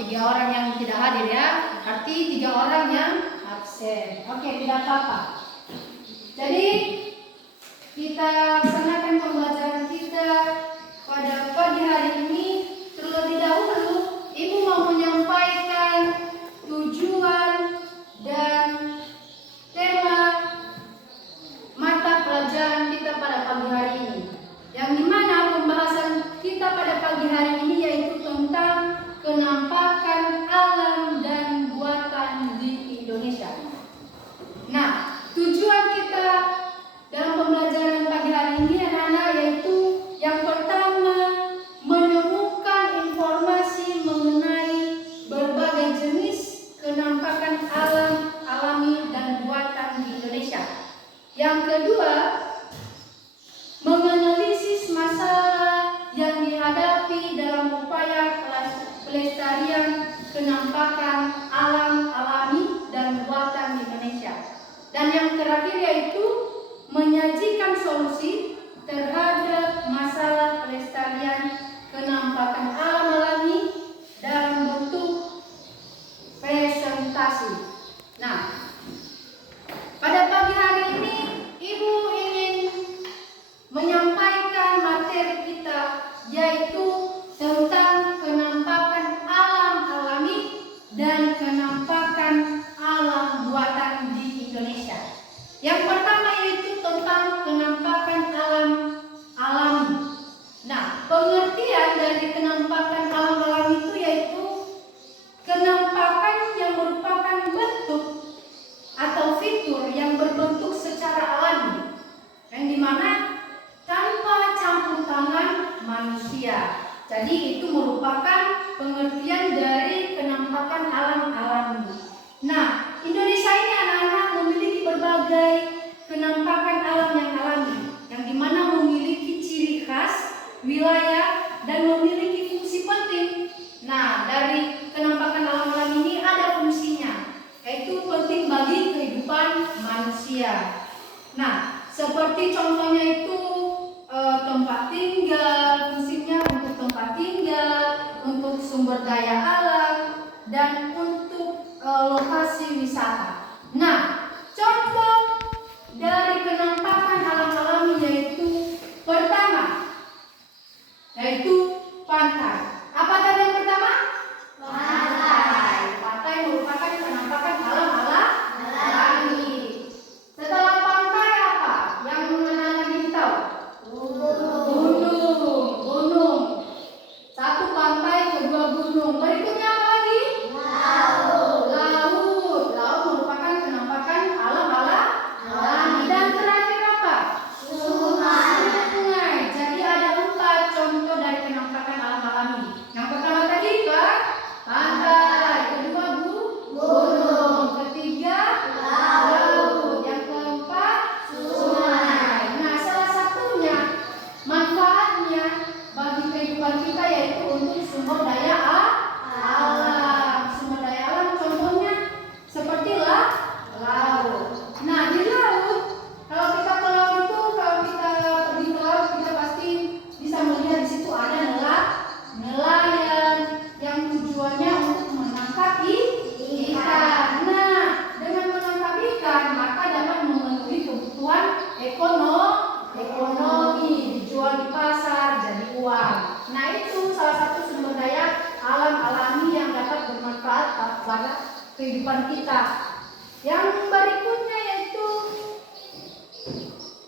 3 orang yang tidak hadir ya, berarti 3 orang yang absen. Oke, tidak apa-apa. Jadi kita laksanakan pembelajaran kita pada pagi hari ini. Terlebih dahulu, Ibu mau menyampaikan tujuan dan tema mata pelajaran kita pada pagi hari ini. Yang dimana pembahasan kita pada pagi hari ini yaitu tentang kenampakan alam dan buatan di Indonesia. Nah, tujuan kita dalam pembelajaran pagi hari ini anak-anak yaitu yang pertama menemukan informasi mengenai berbagai jenis kenampakan alam, alami dan buatan di Indonesia. Yang kedua, menganalisis masalah yang dihadapi dalam upaya pelestarian kenampakan alam, alami dan buatan di Indonesia. Dan yang terakhir yaitu menyajikan solusi terhadap masalah pelestarian kenampakan alam alami dalam bentuk presentasi. Nah, pada pagi hari ini Ibu ingin menyampaikan materi kita yaitu tentang kenampakan alam alami dan kenampakan alam buatan di Indonesia. Yang pertama yaitu tentang kenampakan alam alami. Nah, pengertian dari kenampakan alam alami itu yaitu kenampakan yang merupakan bentuk atau fitur yang berbentuk secara alami, yang dimana tanpa campur tangan manusia. Jadi itu merupakan pengertian dari kenampakan alam alami. Nah, Indonesia ini anak-anak memiliki berbagai kenampakan alam yang alami, yang dimana memiliki ciri khas, wilayah, dan memiliki fungsi penting. Nah, dari kenampakan alam alami ini ada fungsinya, yaitu penting bagi kehidupan manusia. Nah, seperti contohnya itu tempat tinggal, fungsinya untuk tempat tinggal, untuk sumber daya alam, dan untuk lokasi wisata. Nah, contoh dari kenampakan alam alami yaitu pertama, yaitu pantai. Apa tadi yang pertama? Pantai. Pantai merupakan kenampakan alam alami. Setelah pantai apa? Yang anak-anak ingin tahu? Gunung. Satu pantai, kedua gunung. Berikutnya apa lagi? Laut merupakan kenampakan alam alami. Dan terakhir apa? Sungai. Jadi ada 4 contoh dari kenampakan alam alami. Yang pertama tadi pantai, kedua gunung, ketiga laut, yang keempat sungai. Nah, salah satunya manfaatnya bagi kehidupan kita yaitu untuk sumber daya alam. Sumber daya alam contohnya seperti laut. Nah, di laut, kalau kita ke laut itu, kalau kita pergi ke laut, kita pasti bisa melihat di situ ada nelayan yang tujuannya untuk menangkap ikan. Nah, dengan menangkap ikan maka dapat memenuhi kebutuhan ekonomi, dijual di pasar jadi uang. Nah, itu salah satu sumber daya alam alami yang dapat bermanfaat pada kehidupan kita. Yang berikutnya yaitu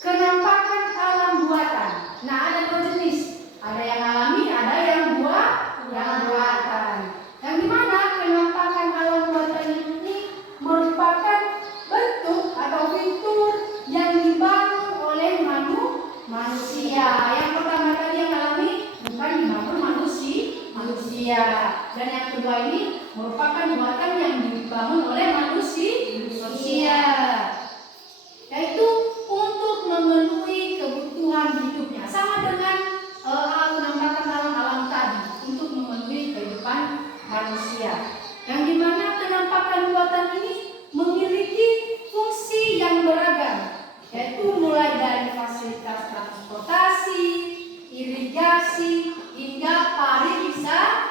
kenampakan alam buatan. Nah, ada 2 jenis. Ada yang alami, ada yang buatan. Yang dimana kenampakan alam buatan ini merupakan bentuk atau fitur yang dibangun oleh manusia. Yang pertama tadi yang alami bukan dibangun manusia. Dan yang kedua ini merupakan buatan yang dibangun oleh manusia. Yaitu untuk memenuhi kebutuhan hidupnya. Sama dengan kenampakan alam alami tadi, untuk memenuhi kehidupan manusia. Yang dimana kenampakan buatan ini memiliki fungsi yang beragam, yaitu mulai dari fasilitas transportasi, irigasi, hingga pariwisata.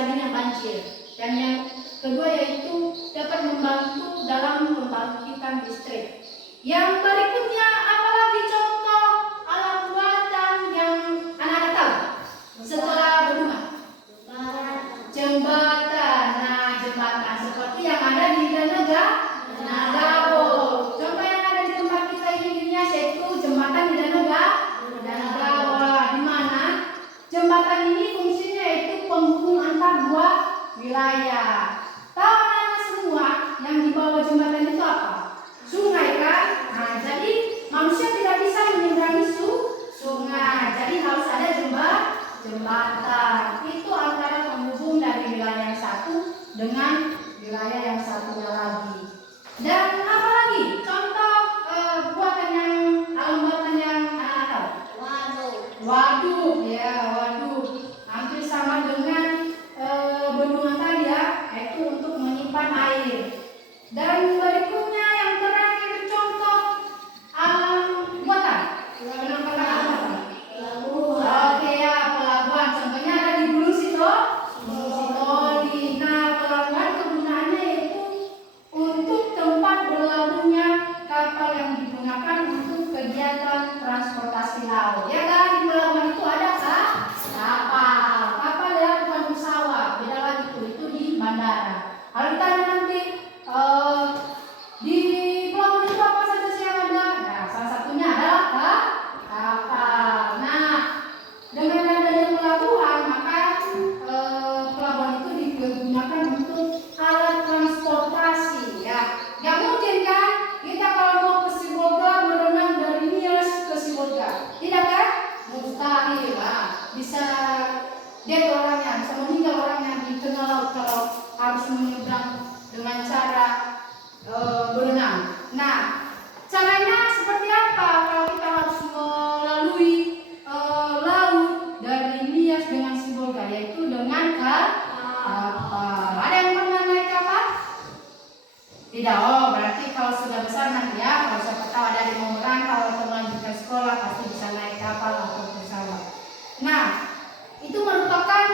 terjadinya banjir. Dan yang kedua yaitu dapat membantu dalam pembangkitan listrik. Yang berikutnya apalagi contoh alat buatan yang anak-anak tahu setelah bendungan? Jembatan. Nah, jembatan seperti yang ada di Danagabo. Contoh yang ada di tempat kita ini di Nias yaitu jembatan di Danagabo. Di mana jembatan ini fungsinya yaitu penghubung antar dua wilayah. Tahu anak semua yang di bawah jembatan itu apa? Sungai kan? Nah, jadi manusia tidak bisa menyeberangi sungai. Jadi harus ada jembatan. Itu antara penghubung dari wilayah yang satu dengan wilayah yang satunya lagi. Dan apa lagi? Contoh buatan yang alam buatan yang anak-anak tahu? Waduk, ya waduk. Hampir sama dengan bendungan tadi ya, yaitu untuk menyimpan air. Dan berikutnya yang terakhir contoh alam buatan. Penangkapan alam. Oke ya, pelabuhan. Contohnya ada di Gunung Sitoli. Nah, pelabuhan kegunaannya yaitu untuk tempat berlabuhnya kapal yang digunakan untuk kegiatan transportasi laut. Ya kan, di pelabuhan itu ada kapal ya, bukan pesawat. Beda lagi itu di bandara. Kalau ditanya nanti di pelabuhan itu apa saja sih yang ada? Nah, salah satunya adalah kapal. Nah, dengan adanya pelabuhan, maka pelabuhan itu digunakan untuk alat transportasi ya. Gak mungkin kan kita kalau mau ke Sibolga berenang dari Nias ke Sibolga, tidak kan? Mustahil lah. Bisa dead orangnya, bisa meninggal orangnya di tengah laut kalau harus menyeberang dengan cara berenang. Nah, caranya seperti apa kalau kita harus melalui laut dari Nias dengan Sibolga, yaitu dengan kapal. Ada yang pernah naik kapal? Tidak. Oh, berarti kalau sudah besar nanti ya, kalau siapa tahu ada di Momerang, kalau melanjutkan sekolah pasti bisa naik kapal atau pesawat. Nah, itu merupakan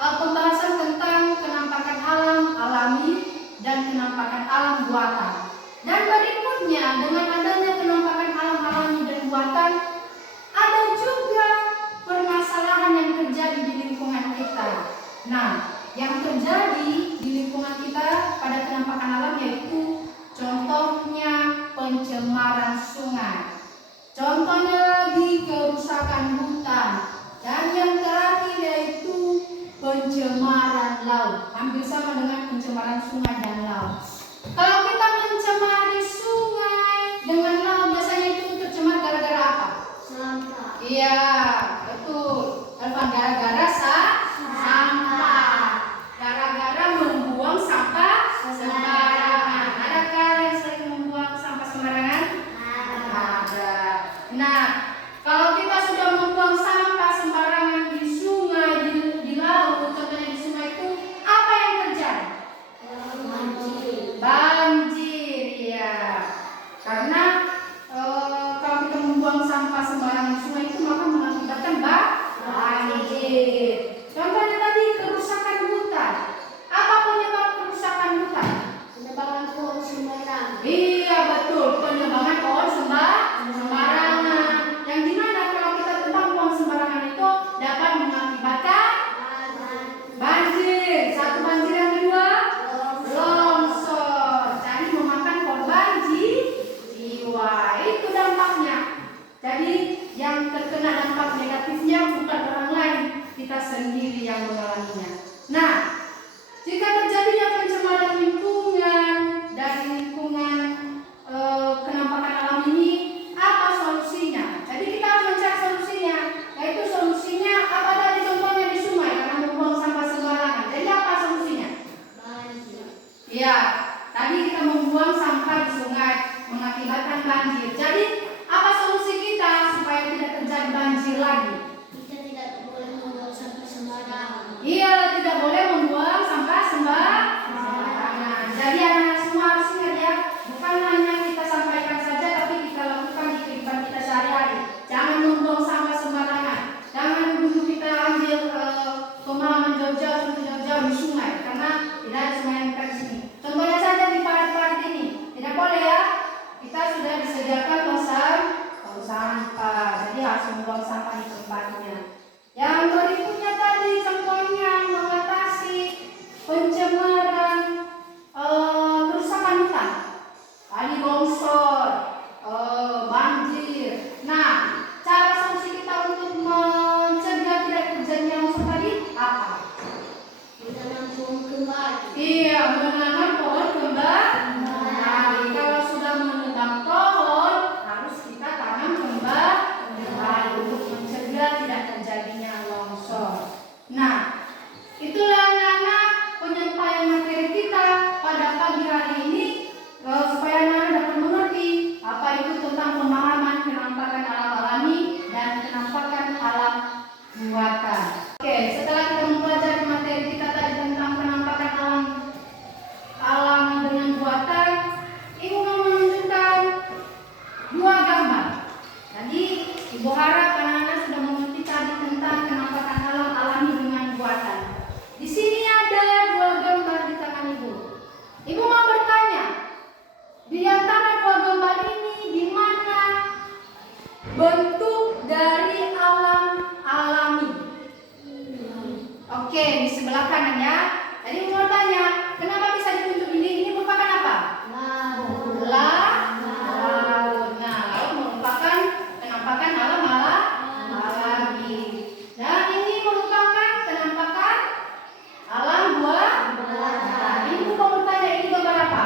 pembahasan tentang kenampakan alam alami dan kenampakan alam Oke, di sebelah kanan ya. Tadi mau tanya, kenapa bisa ditunjuk ini? Ini merupakan apa? Laut. Nah, laut merupakan penampakan alam alami. Dan ini merupakan penampakan alam buatan. Ini mau bertanya, ini gambar apa?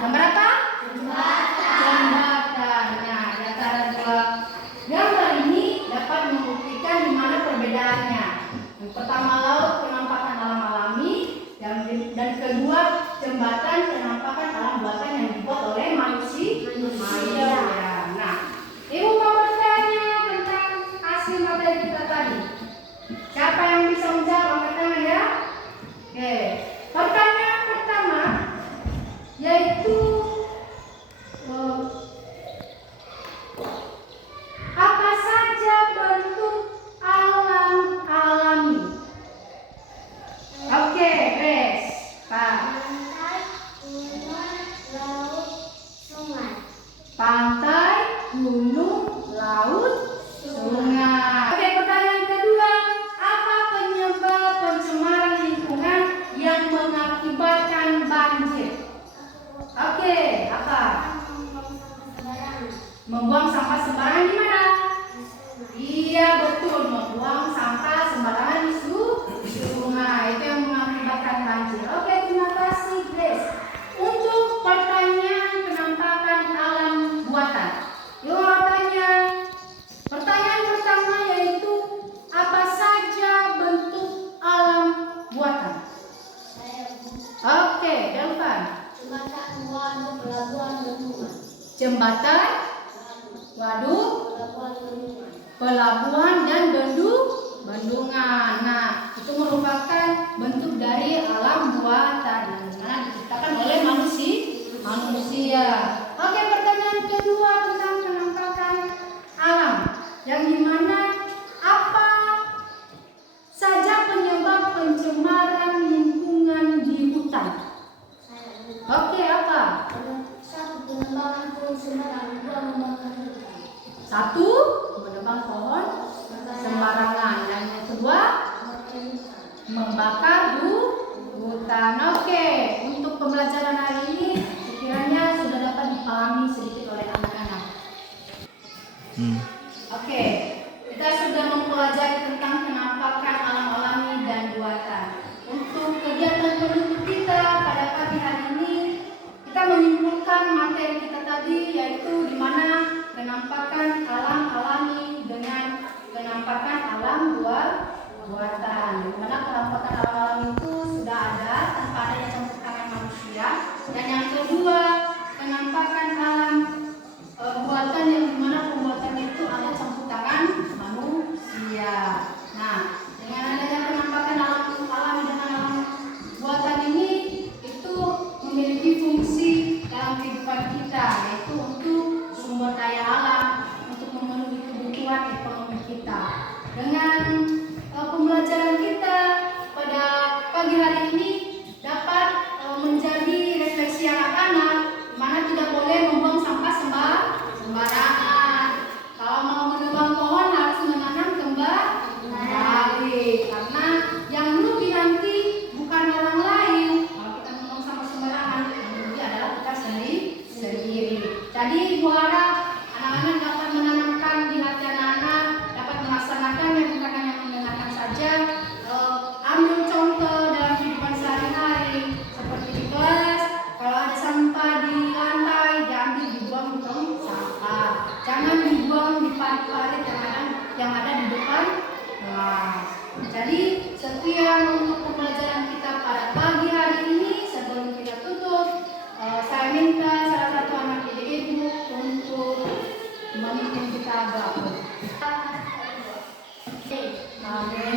Gambar apa? Jembatan. Nah, di antara dua gambar ini dapat membuktikan di mana perbedaannya. Yang pertama laut penampakan alam alami, dan kedua jembatan penampakan alam buatan yang dibuat oleh manusia. Nah, Ibu mau bertanya tentang hasil materi kita tadi. Siapa yang bisa menjawab? Angkat tangan ya. Oke. Pertanyaan pertama yaitu apa saja bentuk alam alami? Oke, Grace. Pak. Pantai, gunung, laut, sungai. Oke, pertanyaan kedua, apa penyebab pencemaran lingkungan yang mengakibatkan banjir? Oke, apa? Membuang sampah sembarangan di mana? Iya, betul, membuang sampah sembarangan di sungai. Itu yang mengakibatkan banjir. Oke, terima kasih, Grace. Untuk pertanyaan penampakan alam buatan, yuk tanya. Pertanyaan pertama yaitu apa saja bentuk alam buatan? Oke, Delvan. Jembatan, waduk, pelabuhan, dan bendungan. Nah, itu merupakan bentuk dari alam buatan yang diciptakan oleh manusia. Oke, pertanyaan kedua tentang penampakan alam, yang dimana apa saja penyebab pencemaran lingkungan di hutan? Oke, apa? Satu, menebang pohon sembarangan. Dan yang kedua, membakar hutan. Oke, untuk pembelajaran hari ini sekiranya sudah dapat dipahami sedikit oleh anak-anak. Oke, kita sudah mempelajari tentang penampakan alam alami dan buatan. Untuk kegiatan penutup kita pada pagi hari ini, kita menyimpulkan materi kita tadi, yaitu di mana penampakan alam alami dengan penampakan alam buatan. Di mana penampakan alam alami itu sudah ada tanpa adanya campur tangan manusia. Dan yang kedua, penampakan alam buatan yang dimana pembuatan itu ada campur tangan manusia. Nah, dengan adanya penampakan alam alami dengan alam buatan ini itu memiliki fungsi dalam kehidupan kita, yaitu untuk sumber daya alam, untuk memenuhi kebutuhan ekonomi kita. Dengan pembelajaran kita pada pagi hari ini dapat menjadi refleksi anak-anak, mana tidak boleh membuang sampah sembarangan. Kalau mau menebang pohon harus menanam kembali, karena yang merugi nanti bukan orang lain. Kalau kita membuang sampah sembarangan, yang merugi adalah kita sendiri. Jadi Ibu harap anak-anak dapat menanamkan di hati anak-anak, dapat melaksanakannya, bukan hanya mendengarkan saja. Ambil contoh dalam kehidupan sehari-hari, seperti di kelas, kalau ada sampah di lantai, diambil dibuang di tong sampah. Jangan dibuang di parit-parit yang ada di depan kelas. Jadi sekian untuk pembelajaran kita pada pagi hari ini. Sebelum kita tutup, saya minta salah satu anak didik Ibu untuk memimpin kita berdoa. Amin.